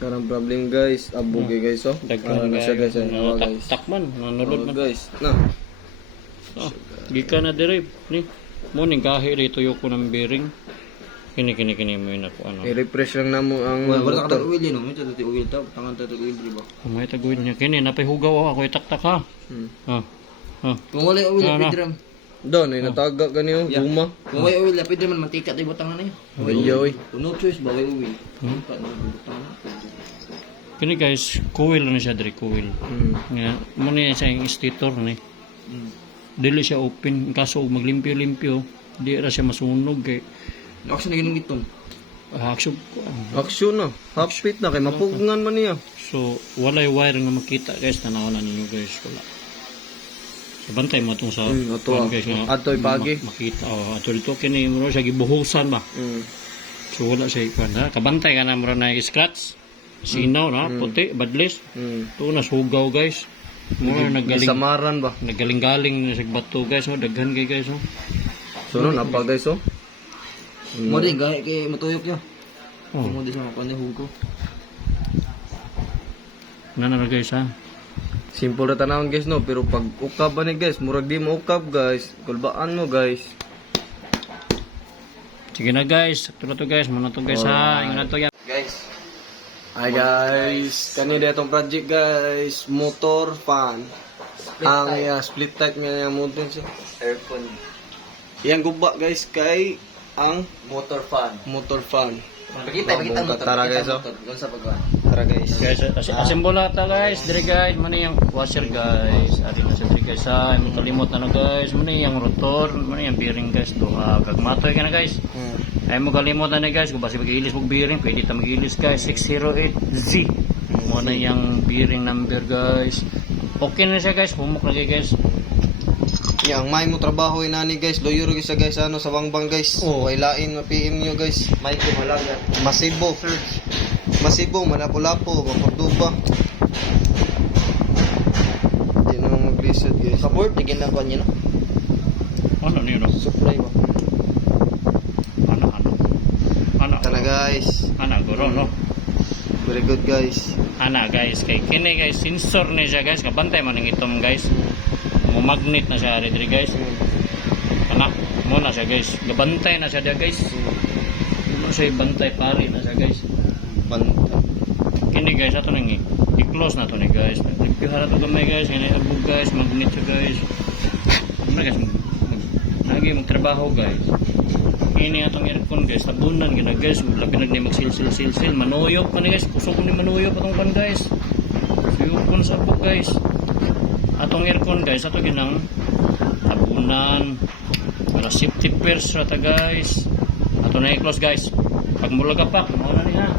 Karang problem guys, abog guys oh. Daghan Na siya guys, oh, guys. tak man, nanulod man. Guys, na. Gikan na dire ni. Mo ning kahi dito yo ko ng bearing. Kini mo yun ako ano. I-refresh lang namo ang Wala ka motor. oil no, minsan tati oil ta, tangan tati oil di ba? May taguin niya kini napay hugaw ako itaktak ha. Kung wala oil, Ano? pwede ram. Don, ay nataga gani oh, guma. Kung wala oil, pwede man mantika tayo butang na niyo. Ayaw eh. No choice ba wala oil? Kini guys, coil na siya dire coil. Nga mo ni sa yung stator ni. Dili siya open kaso maglimpyo-limpyo, di ra siya masunog kay Action na ginong iton. action. Action na. Half speed na kay mapugngan man niya. So walay wire nga makita guys, tanaw na ninyo guys wala. So, bantay mo itong sa ato kuwan, guys, nga, ato'y pagi. makita ato dito kini mo siya gibuhusan ba. So wala siya ikwan ha. Kabantay ka na mo na scratch. Sinaw na puti badlis. To na sugaw guys. Mo nagaling Samaran ba? nagaling-galing na sa bato guys, oh daghan kay guys oh. So no, napa guys oh. Mo din gahi kay matuyok yo. Oh, Mo din sa mga hugo. nana guys ha. Simple ra tanawon guys no, pero pag ukab ba ni guys, murag di mo ukab guys. Kulbaan mo guys. Sige na guys, sakto na to guys, muna to guys ha. Ingon na to yan. Guys. Hi guys, kani detong project guys, motor fan. Ang split type nga yung motor siya. Aircon. Yang guba guys kay ang Motor fan. motor fan. Pakita mo Tara guys oh. Kung sa pagwa. Tara guys. Guys, assemble na ta guys, dire guys, mani yung washer guys. Adi na sa dire guys ha, may kalimot na guys, mani yung rotor, mani yung bearing guys, duha kag matoy ka na guys. Ay mo kalimot na guys, kung basi mag-ilis mo bearing, pwede ta mag-ilis guys, 608Z. Mo na yung bearing number guys. Okay na siya guys, humok na guys. Yang may mo trabaho inani guys, loyo ro sa guys ano sa bangbang guys. Way lain na PM nyo guys. May kumalaga. Masibo. Masibo, malapo-lapo, maporduba. Di na mag-reset guys. Support digin na ba niya no? Ano niyo no? Supply ba? Ana. Tara guys. Ana guro no. Very good guys. Ana guys, kay kini guys, sensor ni siya guys, kabantay man ng itom guys. Mo magnet na siya diri guys. Anak mo na siya guys. Gabantay na siya dia guys. Mo siya bantay pare na siya guys. Bantay. Kini guys ato nang i-close na to ni guys. Nagpihara to gamay guys, ini abog guys, magnet siya guys. Ano guys, lagi magtrabaho guys. Ini atong aircon guys, tabunan gina guys, labi nagni magsil-sil-sil, manuyop pa ni guys, kusog ni manuyop atong kan guys. Siyupon sa abog guys. Atong aircon guys, ato ginang tabunan para safety first rata guys. Ato na i-close guys. Pag mula ka pa, mauna ni ha.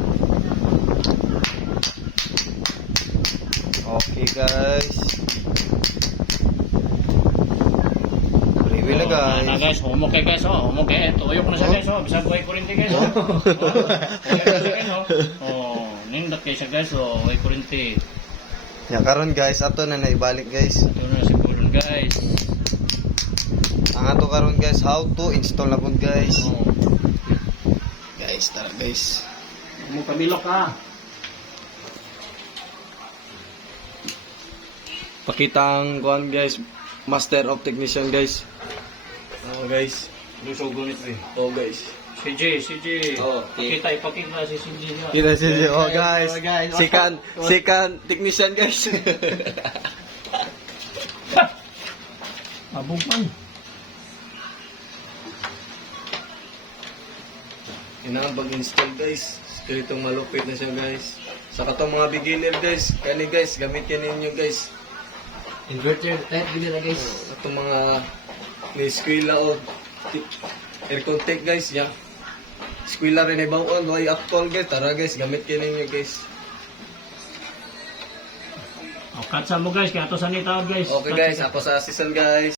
Okay guys. Review na guys. Na guys, humok kay guys, oh, humok kay. Tuyok na siya guys, oh, bisag buhay kuryente guys. Oh, nindot kay siya guys, oh, buhay kuryente. Ya karon guys, ato na naibalik guys. Ito na si Budon guys. Ang ato karon guys, how to install na pod guys. Oh. Guys, tara guys. Mo kamilok ha. Pakita ang kuan guys, master of technician guys. Oh guys. Luso gunit eh. Oh guys. CJ. Oh, okay. Ipakita si CJ niya. Kita si oh guys. Oh, guys. Sikan technician guys. Abong. Inang pag-install guys. Skritong malupit na siya guys. Sa katong mga beginner guys, kani guys, gamitin ninyo guys. Inverter type bili na guys. Itong mga may eskwela o aircon tech guys, ya. Eskwela rin ay bawon, way actual guys. Tara guys, gamitin ninyo guys. Katsa mo guys, kaya to sa ni tawag guys. Okay guys, ako sa assistant guys.